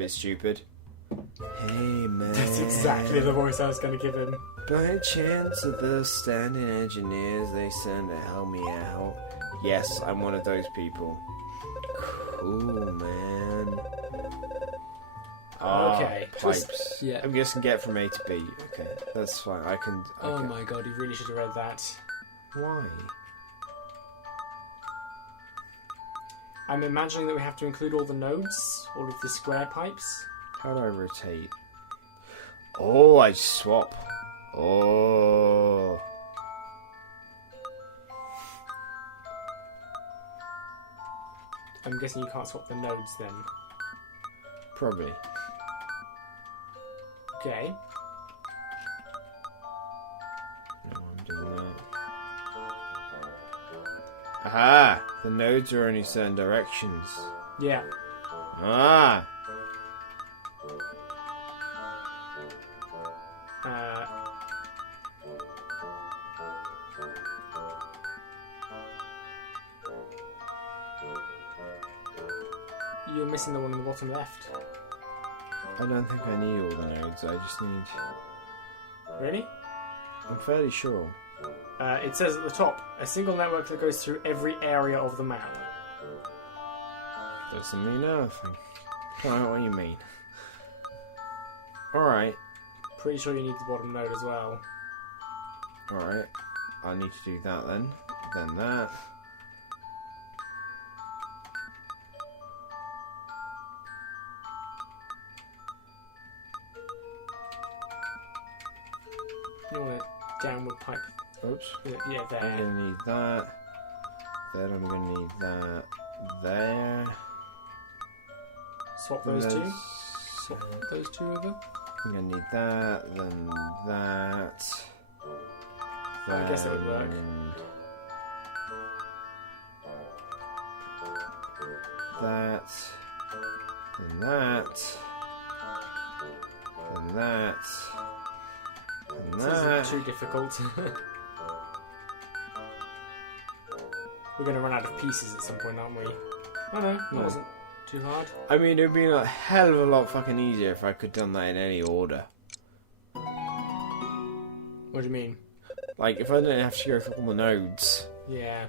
bit stupid. Hey man. That's exactly the voice I was going to give him. By chance of the standing engineers they send to help me out? Yes, I'm one of those people. Cool, man. Okay. Pipes. Yeah. I'm guessing get from A to B. Okay, that's fine. I can. Oh okay. my god, you really should have read that. Why? I'm imagining that we have to include all the nodes, all of the square pipes. How do I rotate? Oh, I swap. Oh. I'm guessing you can't swap the nodes then. Probably. Okay. No, I'm doing that. Aha! The nodes are only certain directions. Yeah. Ah! You're missing the one in the bottom left. I don't think I need all the nodes, I just need... Really? I'm fairly sure. It says at the top, a single network that goes through every area of the map. Doesn't mean anything. I don't know what you mean. Alright. Pretty sure you need the bottom node as well. Alright. I need to do that then. Then that. You want a downward pipe. Oops. Yeah, there. I'm gonna need that. Then I'm gonna need that there. Swap those two. Swap those two over. I'm gonna need that, then that. I guess that would work. That. Then that. Then that. And This that. isn't too difficult. We're going to run out of pieces at some point, aren't we? Oh no, that wasn't too hard. I mean, it would be a hell of a lot fucking easier if I could have done that in any order. What do you mean? Like, if I didn't have to go through all the nodes. Yeah.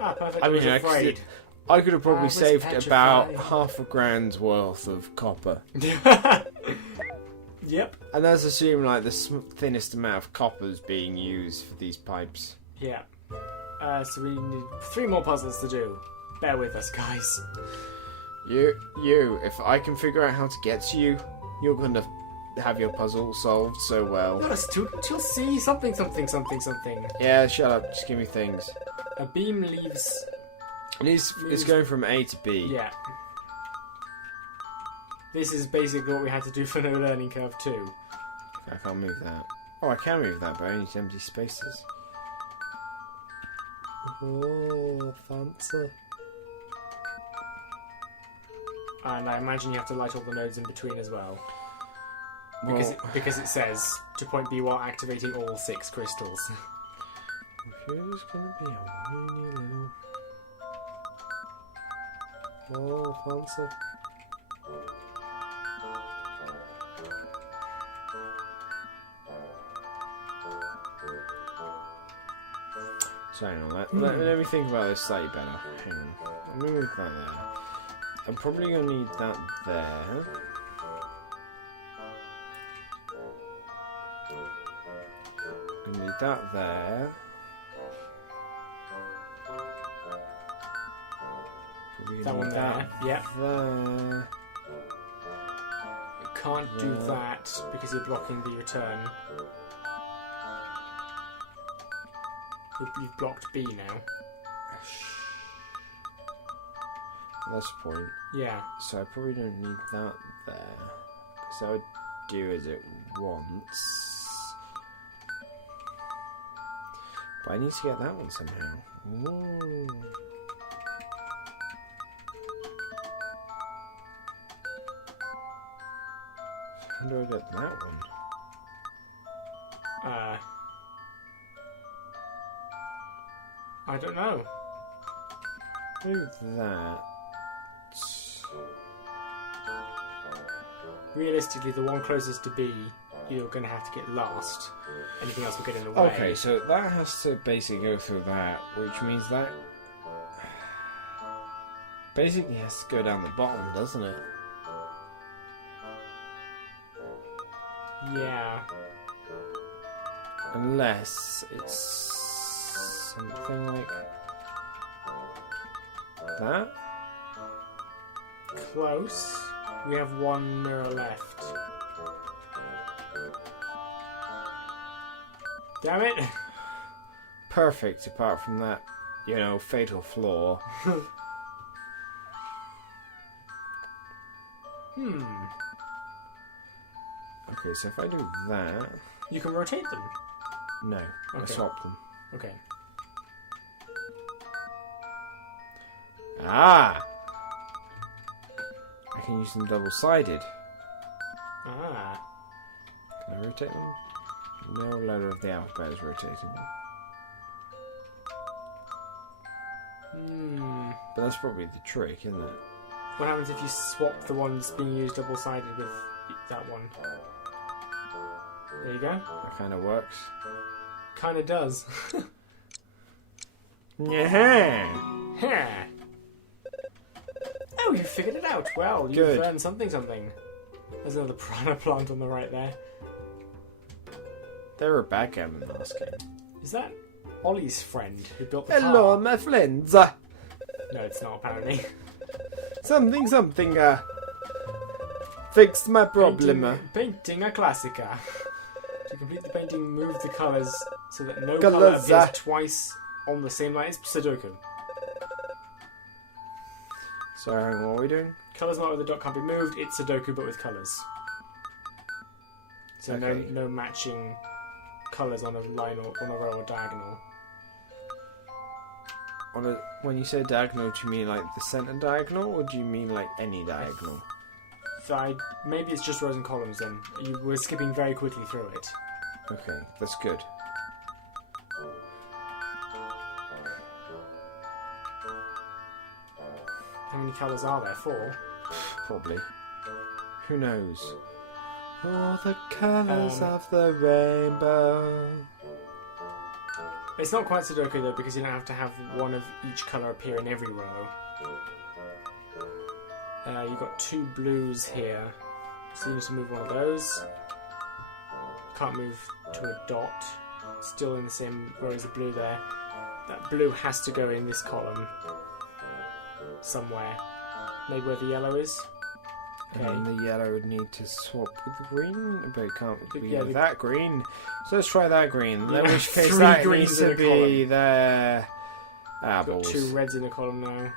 Ah, perfect. I I was mean, afraid. I could have probably was saved petrified. about $500,000 worth of copper. Yep. And that's assuming, like, the thinnest amount of copper is being used for these pipes. Yeah. So we need 3 more puzzles to do. Bear with us, guys. If I can figure out how to get to you, you're going to have your puzzle solved so well. No, it's till C something. Yeah, shut up. Just give me things. A beam leaves... It's going from A to B. Yeah. This is basically what we had to do for No Learning Curve 2. I can't move that. Oh, I can move that, but I need empty spaces. Oh, fancy. And I imagine you have to light all the nodes in between as well. Well, Because it says to point B while activating all 6 crystals. here's gonna be a weeny little... Oh, fancy. So hang on, let me think about this slightly better. Hang on. I'm gonna move that there. I'm probably gonna need that there. Gonna need that there. Probably That gonna one need there. Yep. There. You can't do Yeah. that because you're blocking the return. You've blocked B now. That's the point. Yeah. So I probably don't need that there. Because that would do as it wants. But I need to get that one somehow. Ooh. How do I get that one? I don't know. Do that. realistically, the one closest to B, you're going to have to get last. Anything else will get in the way. Okay, so that has to basically go through that, which means that basically has to go down the bottom, doesn't it? Yeah. Unless it's something like that. Close. We have one mirror left. Damn it! Perfect, apart from that, fatal flaw. Okay, so if I do that... You can rotate them? No, I Okay. swap them. Okay. Ah! I can use them double-sided. Ah. Can I rotate them? No letter of the alphabet is rotating them. But that's probably the trick, isn't it? What happens if you swap the ones being used double-sided with that one? There you go. That kind of works. Kinda does. Yeah. Oh, you figured it out. Well, you've Good. learned something. There's another piranha plant on the right there. They were a backgammon last game. Is that Ollie's friend who built the Hello, car? my friends. No, it's not, apparently. Something, fixed my problem. Painting a Classica. To complete the painting, move the colours so that no Colours, colour appears twice on the same line. It's Sudoku. So, what are we doing? Colours marked with the dot can't be moved. It's Sudoku, but with colours. So Okay. no matching colours on a line or on a row or diagonal. When you say diagonal, do you mean like the centre diagonal, or do you mean like any diagonal? Maybe it's just rows and columns then. You were skipping very quickly through it. Okay, that's good. How many colours are there? 4? Probably. Who knows? All the colours of the rainbow. It's not quite Sudoku though, because you don't have to have one of each colour appear in every row. You've got 2 blues here, so you need to move one of those. Can't move to a dot. Still in the same row as the blue there. That blue has to go in this column somewhere. Maybe where the yellow is. Okay. And then the yellow would need to swap with the green, but it can't be Yeah, with that green. So let's try that green. In Yeah, which case 3 that greens needs in to a be column. there. Got Balls. 2 reds in a column now.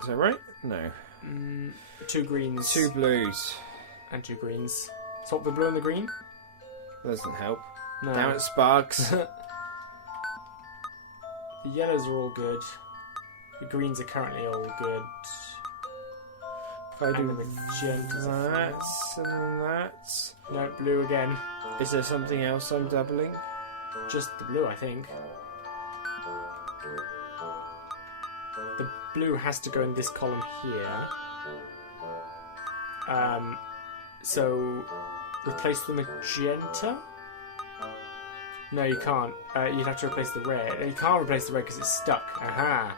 Is that right? No. 2 greens. 2 blues. And 2 greens. Swap the blue and the green? That doesn't help. No. Damn it, Sparks. The yellows are all good. The greens are currently all good. If I And do the magentas are that fine. and that. No, blue again. Is there something else I'm doubling? Just the blue, I think. The blue has to go in this column here. So replace the magenta? No, you can't. You'd have to replace the red. You can't replace the red because it's stuck. Aha!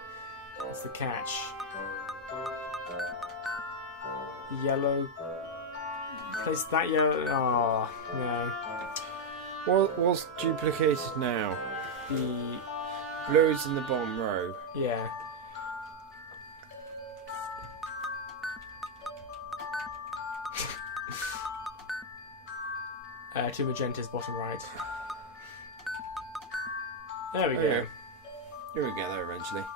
That's the catch. The yellow. Replace that yellow. Oh, no. What's duplicated now? The. Blues in the bottom row. Yeah. Two magentas, bottom right. There we go. Okay. Here we get there eventually. I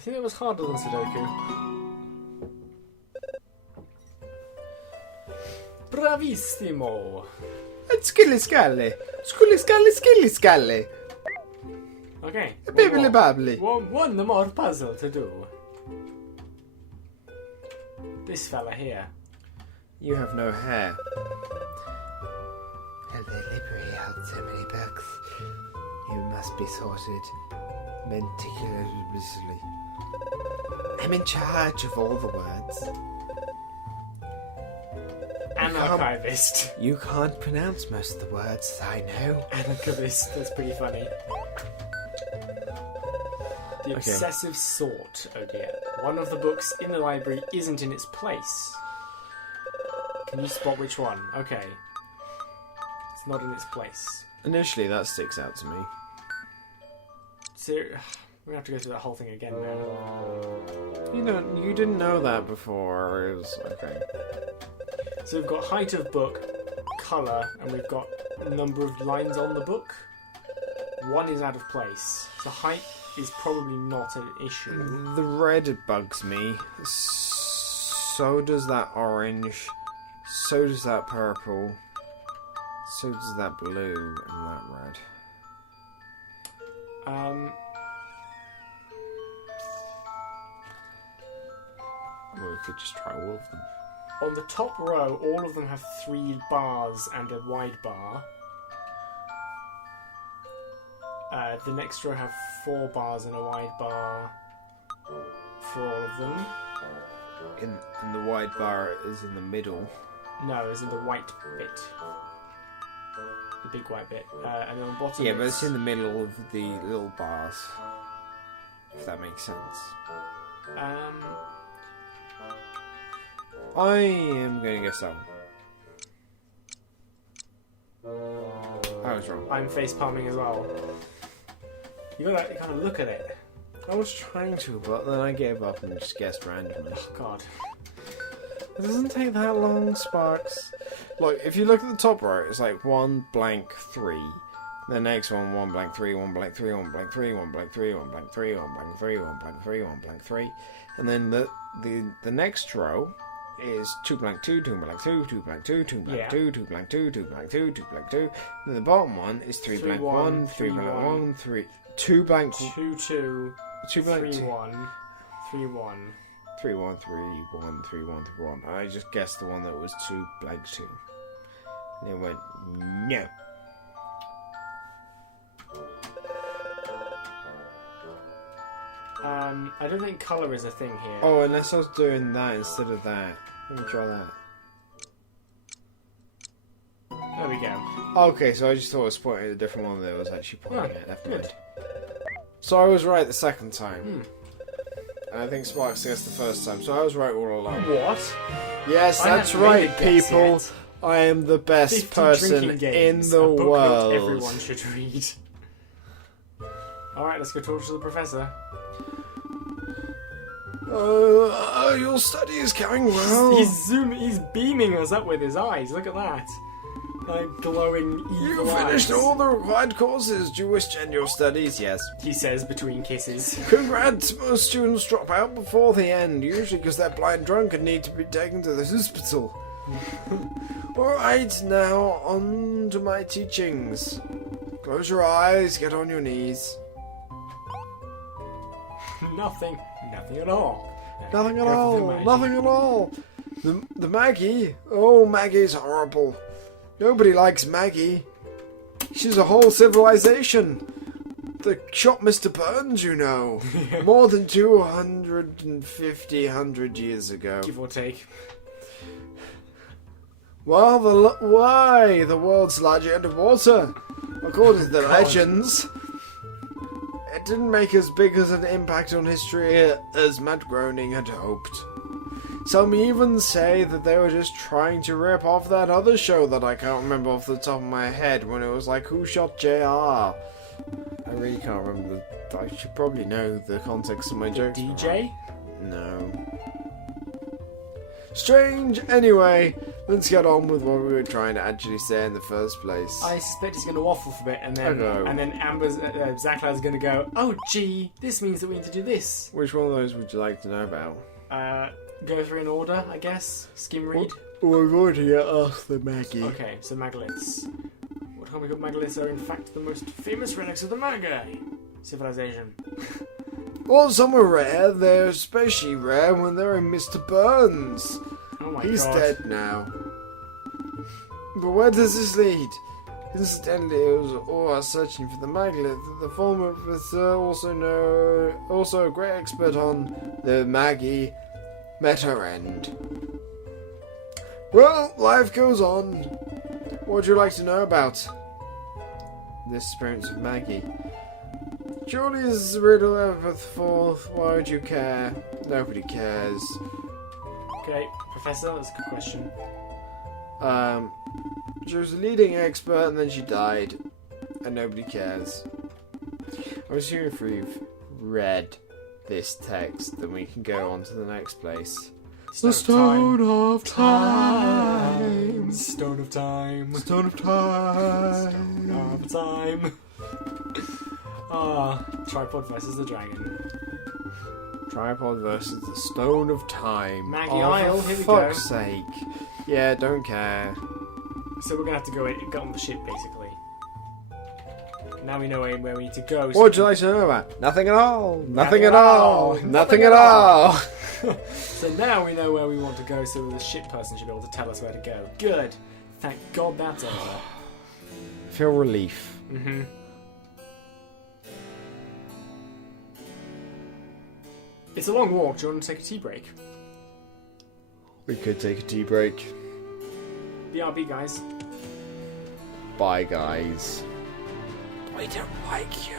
think it was harder than Sudoku. Bravissimo! Skilly scally. Scully scally skilly scally. Okay. Bibbly babbly. One more puzzle to do. This fella here. You have no hair. And the library held so many books. You must be sorted meticulously. I'm in charge of all the words. An archivist. You can't pronounce most of the words, I know. An archivist. That's pretty funny. The obsessive sort. Oh dear. One of the books in the library isn't in its place. Can you spot which one? Okay. It's not in its place. Initially, that sticks out to me. So, we have to go through that whole thing again now. You didn't know that before. It was okay. So we've got height of book, colour, and we've got number of lines on the book. One is out of place. So height is probably not an issue. The red bugs me. So does that orange. So does that purple. So does that blue and that red. Well, we could just try all of them. On the top row, all of them have 3 bars and a wide bar. The next row have 4 bars and a wide bar for all of them. And the wide bar is in the middle. No, it's in the white bit. The big white bit. And on the bottom... Yeah, but it's in the middle of the little bars. If that makes sense. I am going to guess that one. I was wrong. I'm face palming as well. You gotta kind of look at it. I was trying to, but then I gave up and just guessed randomly. Oh god. It doesn't take that long, Sparks. Look, if you look at the top row, it's like 1 blank 3. The next one, 1 blank 3, 1 blank 3, 1 blank 3, 1 blank 3, 1 blank 3, 1 blank 3, 1 blank 3, 1 blank 3. And then the next row is 2 blank 2, 2 blank 2, 2 blank 2, 2 blank 2, 2 blank 2, 2 blank 2, 2 blank 2. And the bottom one is 3 blank 1, 3 blank 1, 3, 2 blank 2 2 2 blank 3 2. 1 3 1 3 1 3 1 3 1 3 1. I just guessed the one that was 2 blank 2. And they went no. I don't think colour is a thing here. Oh, unless I was doing that instead of that. Let me try that. There we go. Okay, so I just thought I was pointing at a different one that was actually pointing at. Never mind. Good. So I was right the second time. And I think Sparks guessed the first time, so I was right all along. What? Yes, I that's haven't made right, a guess people. yet. I am the best 50 person drinking in games, the a book that world. everyone should read. Alright, let's go talk to the professor. Your study is going well. He's beaming us up with his eyes. Look at that. Glowing evil You finished eyes. all the required courses. Do you wish to end your studies? Yes. He says between kisses. Congrats, most students drop out before the end, usually because they're blind drunk and need to be taken to the hospital. Alright, now on to my teachings. Close your eyes, get on your knees. Nothing at all. Nothing at Go for the all, Maggie. nothing at all. The Maggie? Oh, Maggie's horrible. Nobody likes Maggie. She's a whole civilization. The shop Mr. Burns, you know. More than 250 years ago. Give or take. Well, why? The world's largest underwater. According to the legends. It didn't make as big as an impact on history as Matt Groening had hoped. Some even say that they were just trying to rip off that other show that I can't remember off the top of my head when it was like, Who Shot JR? I really can't remember. I should probably know the context of my jokes. DJ? No. Strange. Anyway, let's get on with what we were trying to actually say in the first place. I suspect he's going to waffle for a bit, and then Okay. Amber's Zachlow's going to go, oh gee, this means that we need to do this. Which one of those would you like to know about? Go through in order, I guess. Skim read. Oh, I've already asked the Maggie. Okay, so megaliths. What comical megaliths are in fact the most famous relics of the Magi civilization? Well, some are rare. They're especially rare when they're in Mr. Burns. Oh my He's god. dead now. But where does this lead? Incidentally, it was all us searching for the maglet. The former professor, also a great expert on the Maggie meta end. Well, life goes on. What would you like to know about this experience of Maggie? Julie's riddle ever forth. Why would you care? Nobody cares. Okay, Professor, that's a good question. She was a leading expert and then she died. And nobody cares. I'm assuming if we've read this text, then we can go on to the next place. The Stone of Time. Stone of Time. Stone of Time. Stone of Time. Ah, Tripod versus the Dragon. Tripod versus the Stone of Time. Maggie oh, Isle, for here we fuck's go. sake. Yeah, don't care. So we're gonna have to get on the ship, basically. Now we know where we need to go. What would you like to know about? Nothing at all. Nothing at all. Nothing at all. So now we know where we want to go, so the ship person should be able to tell us where to go. Good. Thank God that's over. Feel relief. Mm-hmm. It's a long walk. Do you want to take a tea break? We could take a tea break. BRB, guys. Bye, guys. We don't like you.